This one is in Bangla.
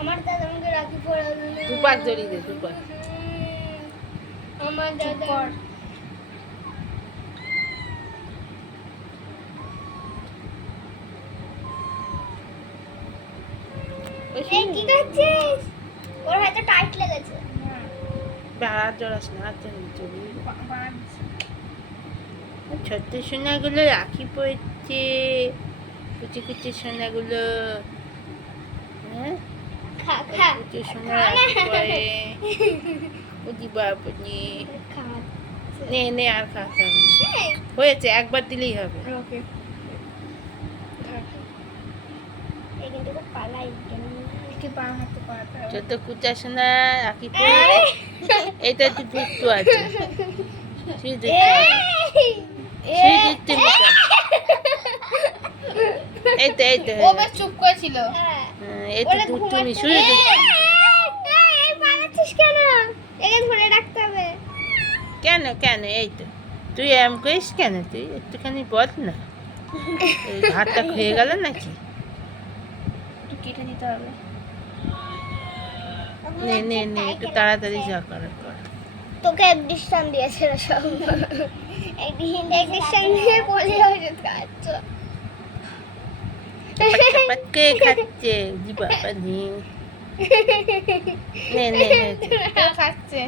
আমার দাদা আমাকে রাখি পরালো না। দুপাক জড়িয়ে দে, দুপাক। আমার দাদা ওই এই কি করছিস? ওর হয়তো টাইট লেগেছে। হাত জড়াস না, হাত জড়িয়ে দে। ছোট্ট সোনাগুলো রাখি পড়ছে, কুচি কুচি সোনাগুলো। হ্যাঁ, খা খা কুচি সোনা রাখি পড়ে। বুঝি বাবুনি, নে নে, আর খাতে হবে না। হয়েছে, একবার দিলেই হবে। ওকে এই কিন্তু পালাই কি পা হাতে পাটা যত কুচা সোনা রাখি পড়ে, এটা একটু দুধ আছে, সেই দুধ সেই দুধ মুখে। এই তো, এই তো, ও বেশ চুপ করে ছিল। এই তো দুধ, তুমি শুরু দুধ। এই পালাচ্ছিস কেন? একে ধরে রাখতে হবে। কেন কেন, এই তো তুই এম করিস কেন? তুই একটুখানি বল না, এই হাতটা খেয়ে গেল নাকি? একটু কেটে দিতে হবে। নে নে নে, একটু তাড়াতাড়ি যা করার কর। তোকে এডিকশন দিয়েছে রে সব। এডিকশন দিয়ে বলে হয়ে কাজ। চাপাত কে খাচ্ছে? জি বাবা নে নে নে নে। খাচ্ছে